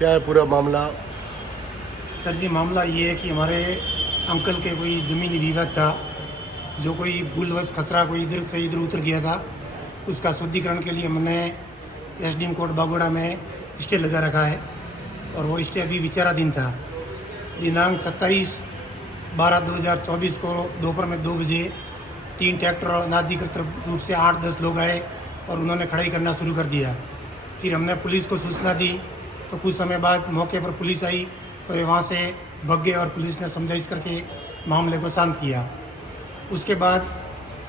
क्या है पूरा मामला? सर जी, मामला ये है कि हमारे अंकल के कोई ज़मीनी विवाद था, जो कोई भूलवश खसरा कोई इधर से इधर उतर गया था। उसका शुद्धिकरण के लिए हमने एसडीएम कोर्ट बागोड़ा में स्टे लगा रखा है और वो स्टे अभी विचाराधीन था। दिनांक 27/12/2024 को दोपहर में 2 बजे 3 ट्रैक्टर अनाधिकृत रूप से 8-10 लोग आए और उन्होंने खड़ाई करना शुरू कर दिया। फिर हमने पुलिस को सूचना दी तो कुछ समय बाद मौके पर पुलिस आई तो ये वहाँ से भाग गए और पुलिस ने समझाइश करके मामले को शांत किया। उसके बाद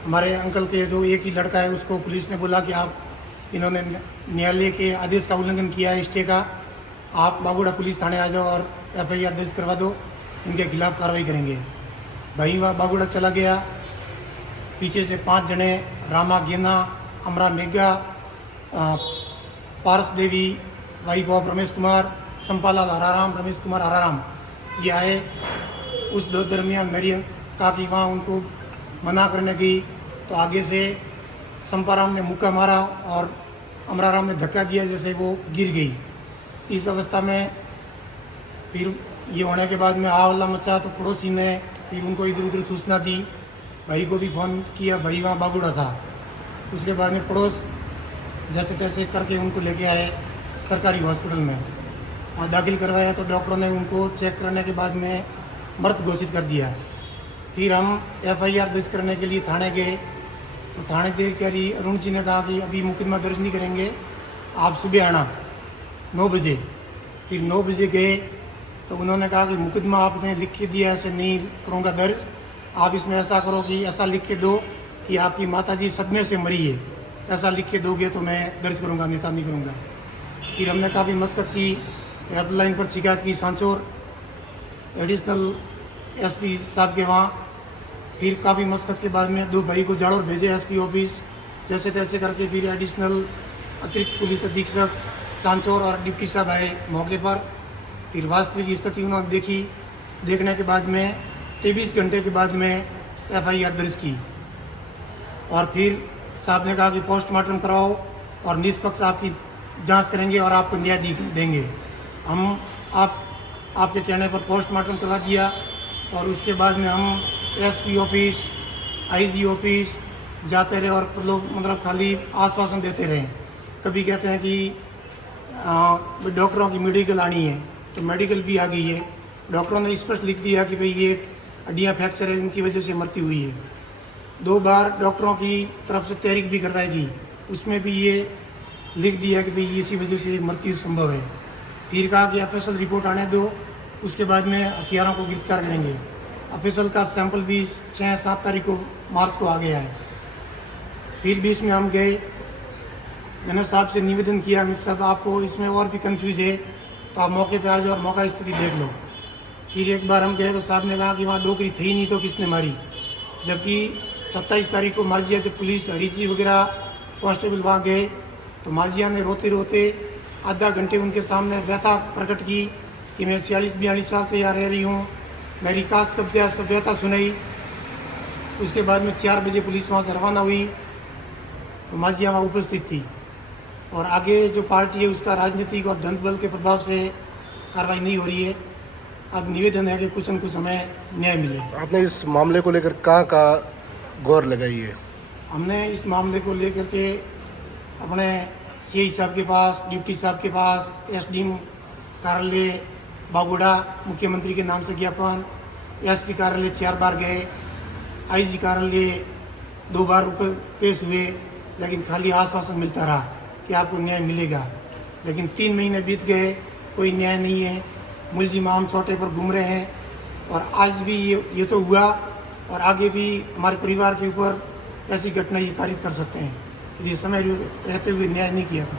हमारे अंकल के जो एक ही लड़का है उसको पुलिस ने बोला कि आप इन्होंने न्यायालय के आदेश का उल्लंघन किया है स्टे का, आप बागोड़ा पुलिस थाने आ जाओ और एफआईआर दर्ज करवा दो, इनके खिलाफ कार्रवाई करेंगे। भाई वह बागोड़ा चला गया। पीछे से 5 जने रामा गेना, अमरा मेघा, पारस देवी, वाइफ ऑफ रमेश कुमार, चंपालाल हराराम, रमेश कुमार हराराम, ये आए। उस दरमियान मेरी काकी वहाँ उनको मना करने गई तो आगे से संपाराम ने मुक्का मारा और अमराराम ने धक्का दिया, जैसे वो गिर गई। इस अवस्था में फिर ये होने के बाद में हल्ला मचा तो पड़ोसी ने फिर उनको इधर उधर सूचना दी। भाई को भी फ़ोन किया, भाई वहाँ बागोड़ा था। उसके बाद में पड़ोस जैसे तैसे करके उनको लेके आए सरकारी हॉस्पिटल में, वहाँ दाखिल करवाया तो डॉक्टरों ने उनको चेक करने के बाद में मृत घोषित कर दिया। फिर हम एफआईआर दर्ज करने के लिए थाने गए तो थाने अधिकारी अरुण जी ने कहा कि अभी मुकदमा दर्ज नहीं करेंगे, आप सुबह आना 9 बजे। फिर 9 बजे गए तो उन्होंने कहा कि मुकदमा आपने लिख के दिया, ऐसे नहीं करूँगा दर्ज, आप इसमें ऐसा करो कि ऐसा लिख के दो कि आपकी माताजी सदमे से मरी है, ऐसा लिख के दोगे तो मैं दर्ज करूँगा, नेता नहीं करूँगा। फिर हमने काफ़ी मशक्क़त की, हेल्पलाइन पर शिकायत की सांचौर एडिशनल एसपी साहब के वहाँ। फिर काफ़ी मशक्क़त के बाद में 2 भाई को जाड़ोर भेजे एसपी ऑफिस, जैसे तैसे करके फिर एडिशनल अतिरिक्त पुलिस अधीक्षक सांचौर और डिप्टी साहब आए मौके पर। फिर वास्तविक स्थिति उन्होंने देखी, देखने के बाद में 23 घंटे के बाद में एफआईआर दर्ज की और फिर साहब ने कहा कि पोस्टमार्टम कराओ और निष्पक्ष आपकी जांच करेंगे और आपको न्याय देंगे। हम आपके कहने पर पोस्टमार्टम करवा दिया और उसके बाद में हम एसपी ऑफिस, आईजी ऑफिस जाते रहे और लोग मतलब खाली आश्वासन देते रहे। कभी कहते हैं कि डॉक्टरों की मेडिकल आनी है तो मेडिकल भी आ गई है। डॉक्टरों ने स्पष्ट लिख दिया कि भाई ये हड्डियाँ फ्रैक्चर है, इनकी वजह से मृत्यु हुई है। 2 बार डॉक्टरों की तरफ से तहरीक भी करवाएगी, उसमें भी ये लिख दिया कि भाई इसी वजह से मृत्यु संभव है। फिर कहा कि ऑफिशियल रिपोर्ट आने दो, उसके बाद में हथियारों को गिरफ्तार करेंगे। ऑफिशियल का सैंपल भी 6-7 तारीख को मार्च को आ गया है। फिर बीच में हम गए, मैंने साहब से निवेदन किया, अमित साहब आपको इसमें और भी कंफ्यूज है तो आप मौके पे आ जाओ और मौका स्थिति देख लो। फिर एक बार हम गए तो साहब ने कहा कि वहाँ डोकरी थी नहीं तो किसने मारी, जबकि 27 तारीख को माजिया जब पुलिस हरीजी वगैरह कांस्टेबल वहाँ गए तो माजिया ने रोते रोते आधा घंटे उनके सामने व्यथा प्रकट की कि मैं 40-42 साल से यहाँ रह रही हूँ, मेरी कास्ट कब्जा सब व्यथा सुनाई। उसके बाद में 4 बजे पुलिस वहाँ से रवाना हुई तो माजिया वहाँ उपस्थित थी और आगे जो पार्टी है उसका राजनीतिक और धन बल के प्रभाव से कार्रवाई नहीं हो रही है। अब निवेदन है कि कुछ न कुछ हमें न्याय मिले। आपने इस मामले को लेकर कहाँ गौर लगाई है? हमने इस मामले को लेकर के अपने सीआई साहब के पास, डिप्टी साहब के पास, एसडीएम कार्यालय बागोड़ा मुख्यमंत्री के नाम से ज्ञापन, एसपी कार्यालय 4 बार गए, आईजी कार्यालय 2 बार पेश हुए, लेकिन खाली आश्वासन मिलता रहा कि आपको न्याय मिलेगा। लेकिन 3 महीने बीत गए, कोई न्याय नहीं है। मुलजिम आम छोटे पर घूम रहे हैं और आज भी ये तो हुआ और आगे भी हमारे परिवार के ऊपर ऐसी घटना ये कारित कर सकते हैं यदि समय रहते हुए न्याय नहीं किया था।